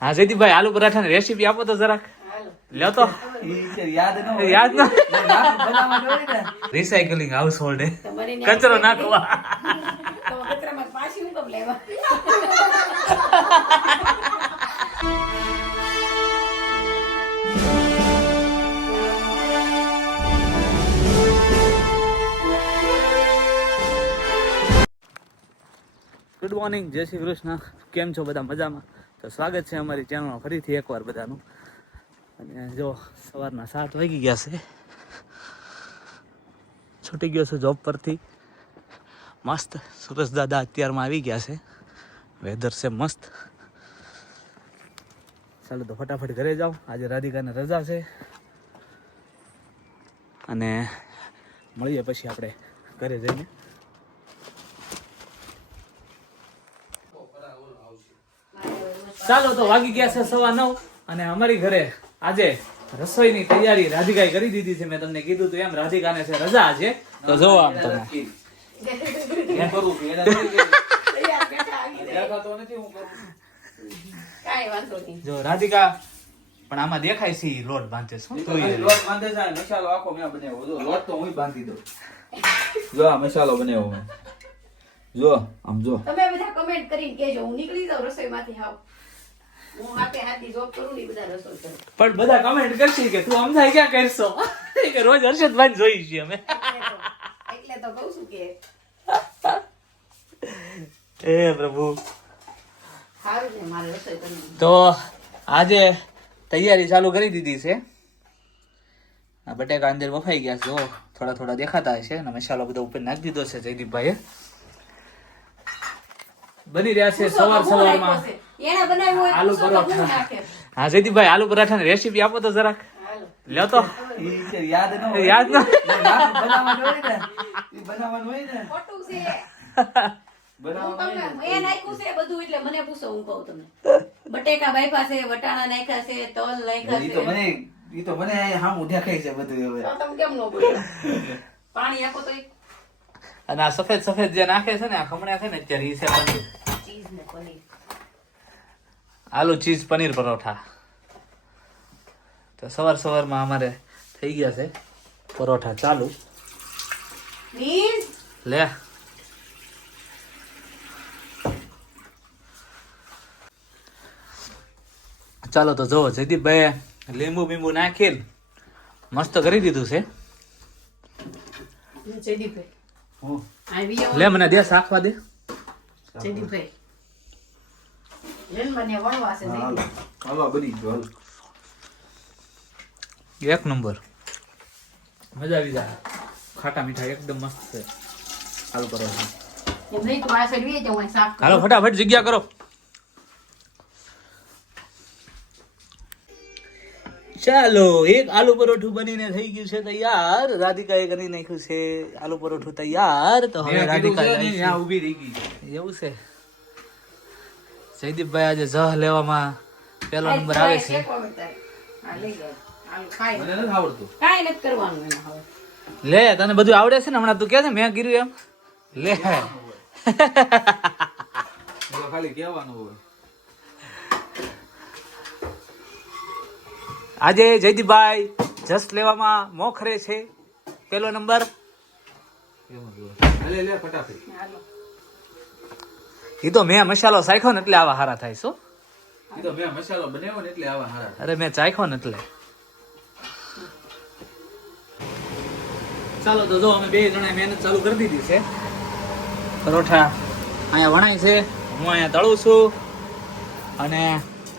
હા જયદીપભાઈ આલુ પરાઠા ની રેસીપી આપો તો જરાક લ્યો તો યાદ ન રિસાયકલિંગ હાઉસ હોલ્ડ કચરો નાખવા ગુડ મોર્નિંગ, જય શ્રી કૃષ્ણ. કેમ છો બધા? મજામાં? તો સ્વાગત છે અમારી ચેનલમાં ફરીથી એકવાર બધાનું. અને જો સવારના 7 વાગી ગયા છે, છૂટી ગયો છે જોબ પરથી. મસ્ત સુરેશ દાદા અત્યારમાં આવી ગયા છે, વેધર છે મસ્ત. ચાલો તો ફટાફટ ઘરે જાઓ, આજે રાધિકાને રજા છે. અને મળીએ પછી આપણે ઘરે જઈને. ચાલો તો વાગી ગયા છે 9:15 અને અમારી ઘરે આજે રસોઈની તૈયારી રાધિકાએ કરી દીધી છે. મેં તમને કીધું હતું એમ, રાધિકાને છે રજા આજે. તો જો આમ તમે જો રાધિકા પણ આમાં દેખાય છે લોટ બાંધે છે. લોટ બાંધે છે, મસાલો આખો મેં બનાવ્યો. જો લોટ તો હું બાંધી દઉં. જો આ મસાલો બનાવ્યો મેં. જો આમ જો તમે બધા કમેન્ટ કરીને કહેજો, હું નીકળી જાઉં રસોઈમાંથી. હાવ હું હાથે જોબ કરું ને બધા રસોઈ કરું. પણ બધા કમેન્ટ કરશે કે તું સમજાય ક્યાં કરશો કે રોજ હર્ષદભાઈ જોઈ છીએ અમે. એટલે તો કહું છું કે એ પ્રભુ. સારું છે મારે રસોઈ કરવી. તો આજે તૈયારી ચાલુ કરી દીધી છે. આ બટેકા અંદર બફાઈ ગયા છે, જો થોડા થોડા દેખાતા હશે. અને મસાલો બધો ઉપર નાખી દીધો છે જયદીપભાઈએ. બની રહ્યા છે સવારમાં એને બનાવ્યું હોય આલુ તો હું પરોઠા. નાખે. હા જયદીપભાઈ આલુ પરાઠાની રેસીપી આપો તો જરાક લ્યો તો યાદ ન હોય. યાદ ન બનાવવાનું હોય ને, ઈ બનાવવાનું હોય ને, ખોટું છે. બનાવવાનું હોય ને. એ નાખ્યું છે બધું, એટલે મને પૂછો, હું કહું તમને. બટેકા બાફ્યા છે, વટાણા નાખ્યા છે, તલ નાખ્યા ઈ છે. તો મને હામું દેખાય છે બધું હવે. તો તમે કેમ ન બોલ્યા? પાણી આપો તો. અને આ સફેદ સફેદ જે નાખે છે ને, આ ખમણા છે ને અત્યારે ઈ છે પનીર. ચીઝ ને પનીર. આલુ ચીઝ પનીર પરોઠા. તો સવારમાં અમારે થઈ ગયા છે પરોઠા ચાલુ. મીન્સ લે ચાલો તો જો જયદીપભાઈ લીંબુ બીંબુ નાખીને મસ્ત કરી દીધું છે. જયદીપભાઈ હું આવી લે મને દે શાખવા દે. જયદીપભાઈ લેન મને વણવા છે. હાલો હાલો બની ગયો. એક નંબર, મજા આવી જાય. ખાટા મીઠા એકદમ મસ્ત છે આલુ પરોઠા. એમ નહીં તો આ સાઈડ વે જાઉં, અહીં સાફ હાલો ફટાફટ જગ્યા કરો. ચાલો, એક આલુ પરોઠું બનીને થઈ ગયું છે તૈયાર. રાધિકાએ કરી નાખ્યું છે આલુ પરોઠું તૈયાર. તો હવે રાધિકા જાય છે. ત્યાં ઊભી રહી ગઈ. એવું છે જયદીપભાઈ આજે જહ લેવામાં પહેલો નંબર આવે છે. હા લઈ જાઓ. હાલો ખાઈ. મને નથી આવડતું. કાંઈ નથી કરવાનું એને હવે. લે તને બધું આવડે છે ને? હમણાં તું કે છે મેં કીધું એમ. લે એ તો ખાલી કહેવાનું હોય. આજે જયદીપભાઈ જસ્ટ લેવામાં મોખરે છે પહેલો નંબર. કેમ હોય? લે લે ફટાફટ. હાલો. એ તો મેં મસાલો ચાખ્યો ને એટલે આવા હારા થાય છો. ઈ તો મેં મસાલો બનાવ્યો ને એટલે આવા હારા. અરે મેં ચાખ્યો ને એટલે. ચાલો તો જો અમે બે જણા મહેનત ચાલુ કરી દીધી છે. પરોઠા અહીંયા વણાય છે, હું અહીંયા તળું છું અને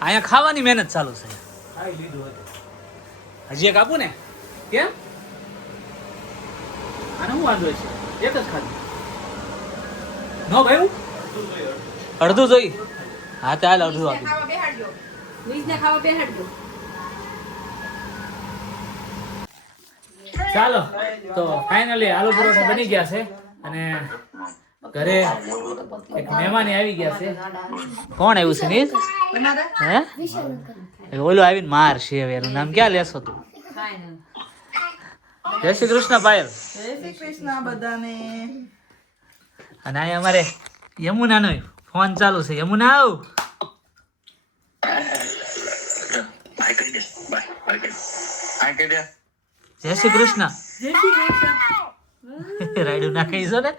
અહીંયા ખાવાની મહેનત ચાલુ છે. ખાઈ લીધું હતું. હજી એક આપું ને? કેમ? આને શું વાંધો છે? એક જ ખાધું. નો ભાઈ અડધું જોઈ. હા ચાલ અડધું નીચને આપી. ખાવા બેહાડજો. નીચને ખાવા બેહાડજો. ચાલો તો ફાઇનલી આલુ પરોઠા બની ગયા છે અને ઘરે એક મહેમાન આવી ગયા છે. કોણ આવ્યું છે નીલ? હે ઓલો આવીને માર છે. હવે એનું નામ ક્યાં લેશો તું? જય શ્રી કૃષ્ણ પાયલ. જય શ્રી કૃષ્ણ બધાને. અને અહીંયા અમારે યમુના નો ફોન ચાલુ છે. યમુના આવ. જય શ્રી કૃષ્ણ. રાયડું નાખી છો ને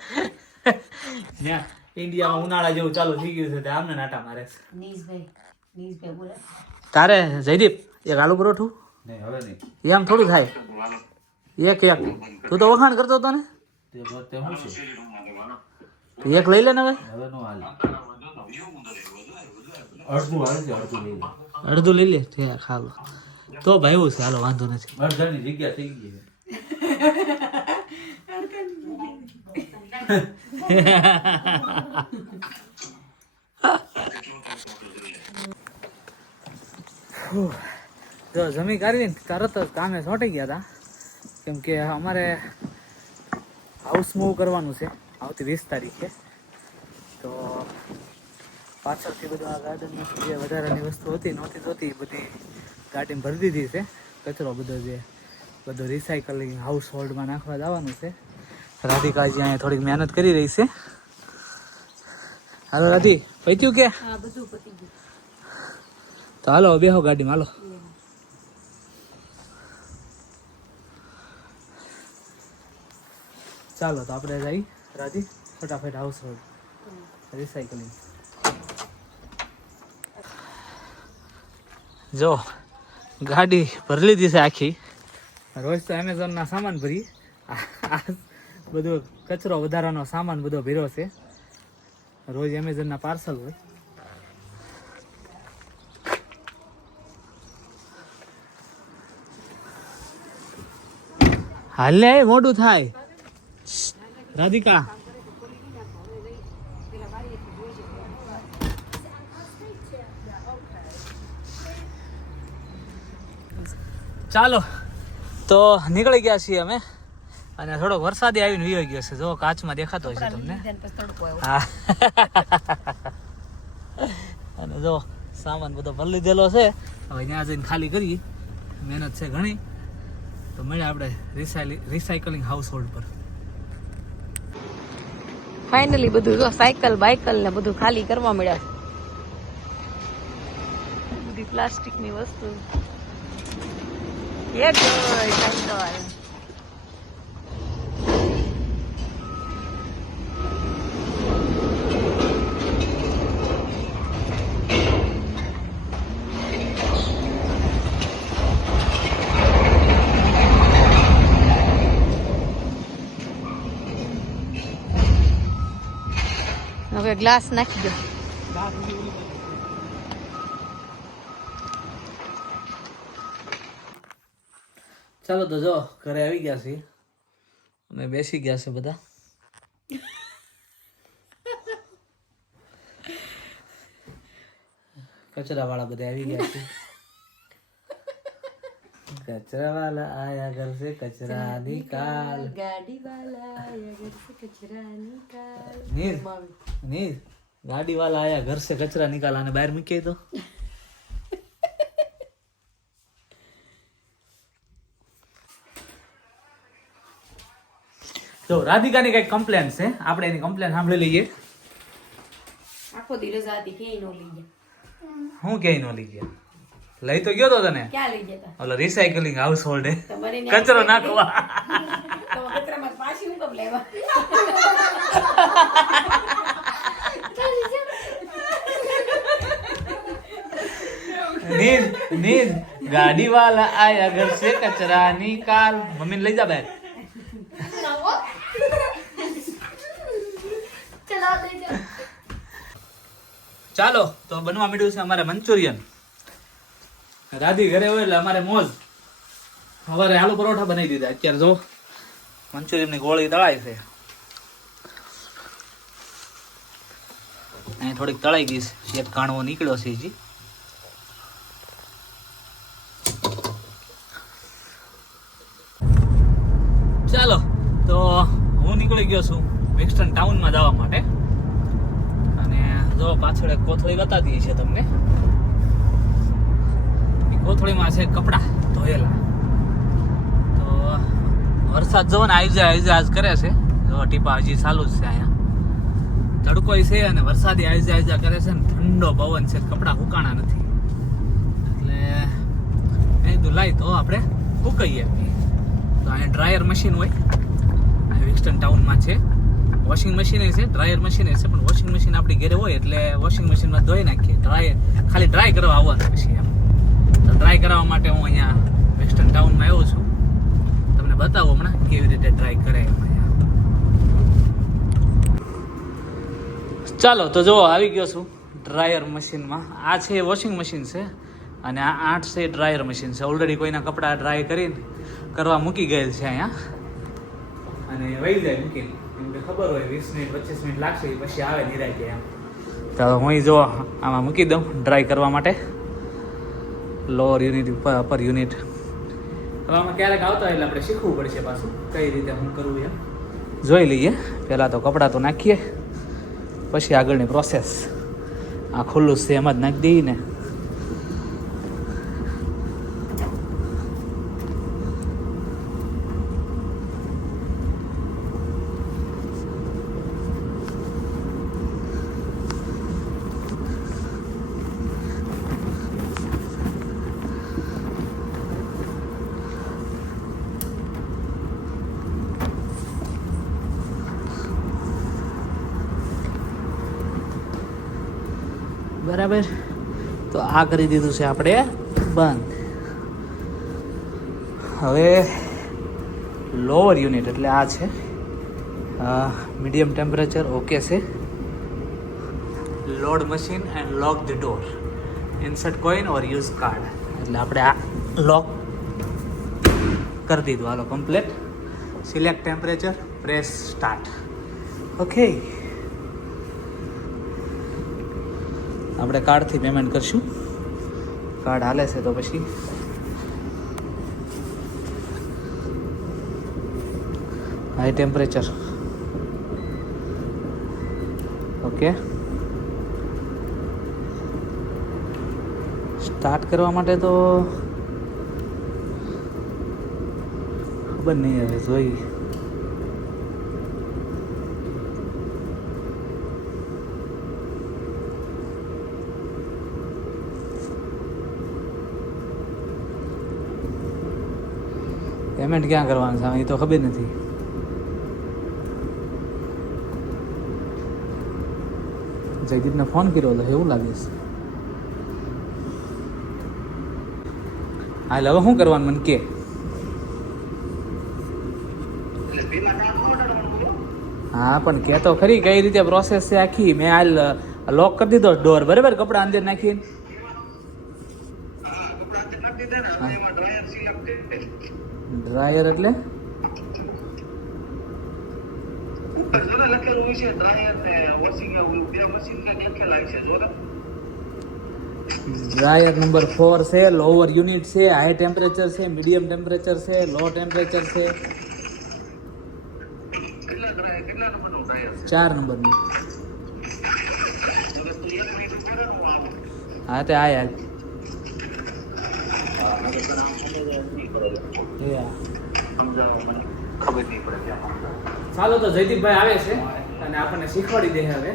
ત્યાં ઇન્ડિયામાં ઉનાળા જેવું ચાલુ થઈ ગયું છે તે આમને નાટા મારે છે. નીશભાઈ બોલે તારે જયદીપ એક આલુ પરોઠું નહીં હવે નહીં એમ થોડું થાય એક તું તો વખાણ કરતો હતો ને તે શું છે તો એક લઈ લે ને હવે હવે નો હાલ અડધું હાલ છે અડધું લઈ લે અડધું લઈ લે તે ખાલો તો ભાઈ એવું છે હાલો વાંધો નથી. અડધાની જગ્યા થઈ ગઈ છે. જો જમી કાઢીને તરત જ કામે સોંટી ગયા હતા કેમ કે અમારે હાઉસ મૂવ કરવાનું છે આવતી 20 તારીખે. તો પાછળથી બધું આ ગાર્ડનમાં જે વધારાની વસ્તુ હતી નહોતી જોતી એ બધી ગાડીમાં ભરી દીધી છે. કચરો બધો જે બધું રિસાયકલિંગ હાઉસ હોલ્ડમાં નાખવા જવાનું છે. રાધિકાજી અહીંયા થોડીક મહેનત કરી રહી છે. હાલો રાધી પૈત્યું કે હા બધું પતી ગયું. તો હાલો બેહો ગાડીમાં હાલો. ચાલો તો આપણે જઈ રાધી ફટાફટ હાઉસ હોલ્ડ રિસાયકલિંગ. જો ગાડી ભરી લીધી છે આખી. રોજ તો એમેઝોનના સામાન ભરી આ બધો કચરો વધારાનો સામાન બધો ભર્યો છે. રોજ એમેઝોનના પાર્સલ હોય. હાલે મોડું થાય રાધિકા. ચાલો તો નીકળી ગયા છીએ અમે અને થોડોક વરસાદી આવીને વિયો ગયો છે. જો કાચમાં દેખાતો હશે તમને. હા અને જો સામાન બધો ભરી લીધેલો છે. હવે ત્યાં જઈને ખાલી કરીએ. મહેનત છે ઘણી. તો મળ્યા આપણે રિસાયકલિંગ હાઉસ હોલ્ડ પર. ફાઇનલી બધું જો સાયકલ બાઇકલ ને બધું ખાલી કરવા મળ્યા. બધી પ્લાસ્ટિકની વસ્તુ એક સાયકલ હવે ગ્લાસ નાખી દો. ચાલો તો જો ઘરે આવી ગયા છીએ અને બેસી ગયા છે બધા. કચરા વાળા બધા આવી ગયા છે. कचरा वाला आया घर से कचरा निकाल, गाड़ी वाला आया घर से कचरा निकाल. नीर गाड़ी वाला आया घर से कचरा निकाल. आने बाहर મૂકી દો. તો રાધિકાની કઈ કમ્પ્લેન છે, આપણે એની કમ્પ્લેન સાંભળી લઈએ. આખો દિવસ આતી કે નો લઈ ગયા. હું ક્યાંય નો લઈ ગયા? લઈ તો ગયો તો તને. ક્યાં લઈ ગયા તા? ઓલો રિસાયકલિંગ હાઉસ હોલ્ડ તમારે કચરો નાખવા. તો કચરામાં પાછી હું કબ લેવા? नीर नीर गाड़ी वाला आया घर से कचरा निकाल. मम्मी ने लई जा बैग. ચાલો તો બનવા માંડ્યું છે અમારે મંચુરિયન. રાધી ઘરે હોય એટલે અમારે મોજ. સવારે આલુ પરોઠા બનાવી દીધા. અત્યારે જો મંચુરિયન ની ગોળી તળાય છે. અહીં થોડીક તળાઈ ગઈ છે, એક કાણવો નીકળ્યો છે હજી. ચાલો તો હું નીકળી ગયો છું વેસ્ટર્ન ટાઉનમાં જવા માટે. અને જો પાછળ એક કોથળી બતાવી છે તમને. એ કોથળીમાં છે કપડાં ધોયેલા. તો વરસાદ જો ને આજ કરે છે. જો ટીપા હજી ચાલુ જ છે. અહીંયા તડકો છે અને વરસાદી આઈજા કરે છે ને ઠંડો પવન છે. કપડાં સુકાણા નથી એટલે કીધું લાઈ તો આપણે ઉકઈએ. તો અહીંયા ડ્રાયર મશીન હોય, આ વિક્સટન ટાઉનમાં છે. વોશિંગ મશીન છે, ડ્રાયર મશીન છે, પણ વોશિંગ મશીન આપણી ઘરે હોય એટલે વોશિંગ મશીનમાં ધોઈ નાખીએ. ખાલી ડ્રાય કરવા આવવાનું પછી એમ. તો ડ્રાય કરાવવા માટે હું અહીંયા વિક્સટન ટાઉનમાં આવ્યો છું. તમને બતાવું હમણાં કેવી રીતે ડ્રાય કરે એમ અહીંયા. ચાલો તો જો આવી ગયો છું ડ્રાયર મશીનમાં. આ છે વોશિંગ મશીન છે અને આ 8 છે ડ્રાયર મશીન છે. ઓલરેડી કોઈના કપડાં ડ્રાય કરીને કરવા મૂકી ગયેલ છે અહીંયા અને વહી જાય મૂકીને. એમ કે ખબર હોય 20 મિનિટ 25 મિનિટ લાગશે પછી આવે નિરાય કે એમ. તો હું જો આમાં મૂકી દઉં ડ્રાય કરવા માટે. Lower unit upper unit. હવે આમાં ક્યારેક આવતા હોય એટલે આપણે શીખવું પડશે પાછું કઈ રીતે હું કરવું એમ જોઈ લઈએ. પહેલાં તો કપડાં તો નાખીએ પછી આગળની પ્રોસેસ. આ ખુલ્લું છે એમ જ નાખી દઈએ ને. બરાબર. તો આ કરી દીધું છે આપણે બંધ. હવે લોઅર યુનિટ એટલે આ છે મીડિયમ ટેમ્પરેચર ઓકે છે. Load machine and lock the door, insert coin or use card. એટલે આપણે આ લોક કરી દીધું. હાલો complete. Select temperature, press start. Okay. આપણે કાર્ડથી પેમેન્ટ કરશું. કાર્ડ હાલે છે તો પછી હાઈ ટેમ્પરેચર. ઓકે. સ્ટાર્ટ કરવા માટે તો ખબર નહીં હવે જોઈ. પેમેન્ટ ક્યાં કરવાનું છે એ તો ખબર નથી. જયદીપને ફોન કર્યો હતો એવું લાગે છે. હાલ હવે શું કરવાનું મને કે. હા પણ કે તો ખરી કઈ રીતે પ્રોસેસ છે આખી. મેં હાલ લોક કરી દીધો ડોર બરાબર કપડા અંદર નાખીને. ડ્રાયર એટલે ડ્રાયર નંબર 4 છે. લોઅર યુનિટ છે, હાઈ ટેમ્પરેચર છે, મીડિયમ ટેમ્પરેચર છે, લો ટેમ્પરેચર છે. 4 નંબરનું. હા તે આ યાર ચાલો તો જયદીપભાઈ આવે છે અને આપણને શીખવાડી દે હવે.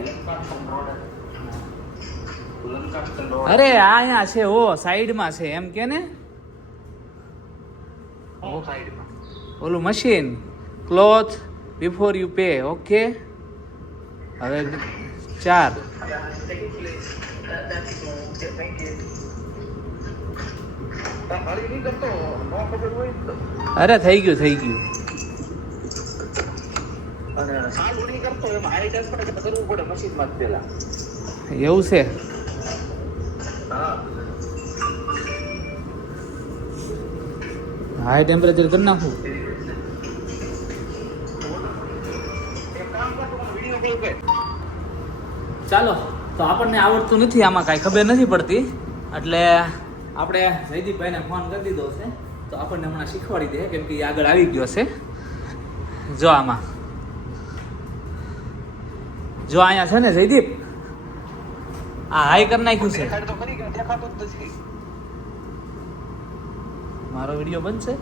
અરે આ અહીંયા છે ઓ સાઈડમાં છે એમ કે ને ઓલું machine cloth before you pay. Okay. હવે 4 અરે થઈ ગયું થઈ ગયું. એવું છે. હાઈ ટેમ્પરેચર કરી નાખું. ચાલો તો આપણને આવડતું નથી આમાં કાંઈ ખબર નથી પડતી એટલે આપણે જયદીપભાઈને ફોન કરી દીધો છે. તો આપણને હમણાં શીખવાડી દે કેમ કે એ આગળ આવી ગયો છે. જો આમાં જો અહીંયા છે ને જયદીપ આ હાઈ કરી નાખ્યું છે. મારો વિડીયો બનશે.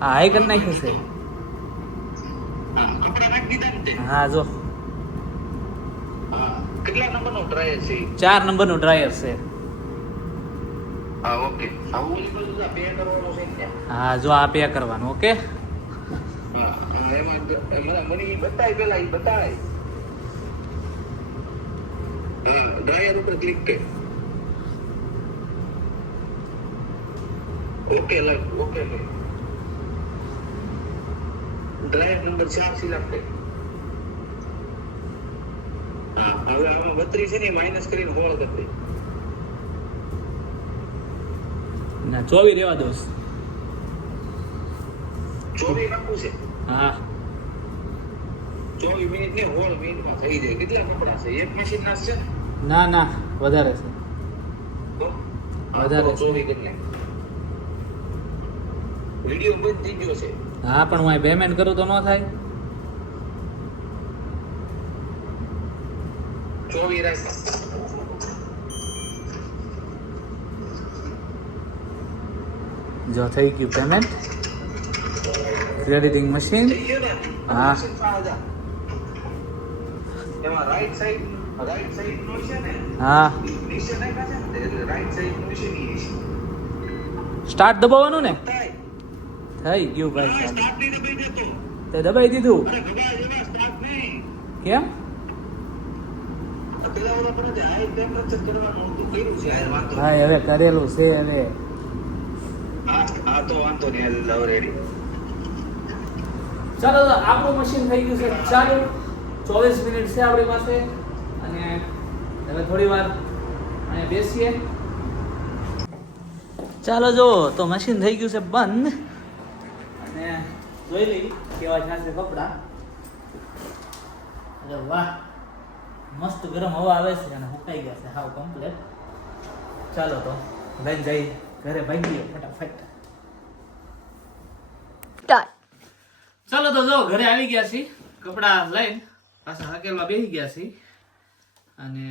આ હાઈ કરી નાખ્યું છે. હા જો કેટલા નંબરનું ડ્રાયર છે? 4 નંબરનું ડ્રાયર છે. હા ઓકે આવું ઓલી બધું પે કરવાનું છે ને હા જો આ પે કરવાનું. ઓકે હા એમાં મને ઈ બતાય પેલા ઈ બતાય હા ડ્રાયર ઉપર ક્લિક કર okay okay dryer number 4 select કર હા હવે આમાં 32 છે ને માઈનસ કરીને હોળ કરી દે ના 24 રેવા દો. 24 નાખવું છે હા 24 મિનિટ ને હોળ મિનિટમાં થઈ જાય કેટલા કપડા છે એક મશીન ના છે ના ના વધારે છે. તો વધારે છે. 24 કરી નાખ વિડિયો બંધ થઈ ગયો છે હા પણ હું પેમેન્ટ કરું તો ન થાય. 24 રાખ જો થઈ ગયું પેમેન્ટ. ક્રેડિટિંગ મશીન. થઈ ગયો ને હા. મશીન 5000 એમાં રાઈટ સાઈડ નો છે ને હા નીચે નાખ્યા છે ને એટલે રાઈટ સાઈડ નું છે ની છે સ્ટાર્ટ દબાવવાનું ને. થાય થઈ ગયું ભાઈ હા સાહેબ. સ્ટાર્ટ નહીં દબાઈ દેતો તે દબાઈ દીધું. અરે ખબર એમાં સ્ટાર્ટ નહીં કેમ? પેલા ઓલા પર હાઈ ટેમ્પરેચર કરવાનું હતું કર્યું છે યાર વાંધો ભાઈ હવે કરેલું છે હવે. હા તો વાંધો નહીં લવ રેડી ચાલો તો આપણું મશીન થઈ ગયું છે ચાલુ. 24 મિનિટ છે આપણી પાસે અને હવે થોડી વાર અહીંયા બેસીએ. ચાલો જો તો મશીન થઈ ગયું છે બંધ અને જોઈ લઈ કેવા થશે કપડા. અરે વાહ મસ્ત ગરમ હવા આવે છે અને સુકાઈ ગયા છે હાવ કમ્પ્લીટ. ચાલો તો લઈને જઈ ઘરે ભાગીએ ફટાફટ. ચાલો તો જો ઘરે આવી ગયા છીએ કપડા લઈને પાછા હકેલવા બેસી ગયા છીએ અને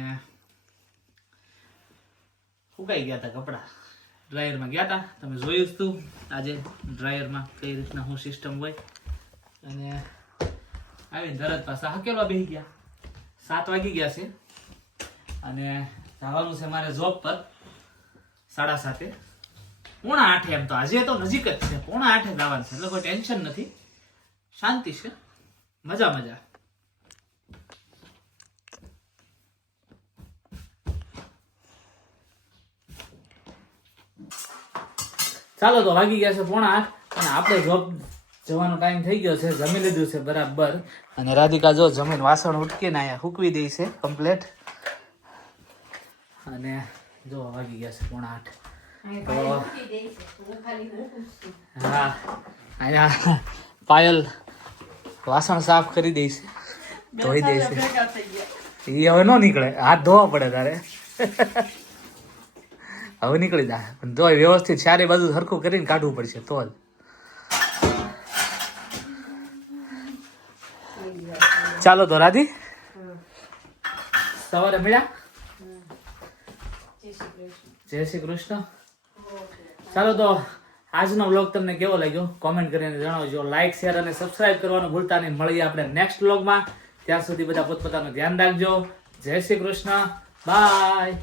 સુકાઈ ગયા હતા કપડા. ડ્રાયરમાં ગયા હતા તમે જોયું જ તું આજે ડ્રાયરમાં કઈ રીતના શું સિસ્ટમ હોય અને આવીને તરત પાછા હકેલવા બેસી ગયા. 7 વાગી ગયા છે અને જવાનું છે મારે જોબ પર 7:30. 7:45 એમ તો આજે તો નજીક જ છે. 7:45 જવાનું છે એટલે કોઈ ટેન્શન નથી. શાંતિ છે મજા મજા. ચાલો તો વાગી ગયા છે 7:45 અને આપણે જોબ જવાનો ટાઈમ થઈ ગયો છે. જમી લીધું છે બરાબર અને રાધિકા જો જમીન વાસણ ઉટકીને અહીંયા હૂકવી દઈ છે કમ્પ્લેટ અને જો વાગી ગયા છે 7:45. હા અહીંયા પાયલ વાસણ સાફ કરી દઈશ ધોઈ દઈશ. ભેગા થઈ ગયા. એ હવે ન નીકળે હાથ ધોવા પડે તારે. હવે નીકળી જાય પણ તોય વ્યવસ્થિત ચારે બાજુ સરખું કરીને કાઢવું પડશે તો જ. ચાલો તો રાધી સવારે મળ્યા. જય શ્રી કૃષ્ણ. ચાલો તો આજનો વ્લોગ તમને કેવો લાગ્યો કોમેન્ટ કરીને જણાવજો. લાઈક શેર અને સબસ્ક્રાઇબ કરવાનું ભૂલતા નહીં. મળીએ આપણે નેક્સ્ટ વ્લોગમાં. ત્યાં સુધી બધા પોતપોતાનું ધ્યાન રાખજો. જય શ્રી કૃષ્ણ. બાય.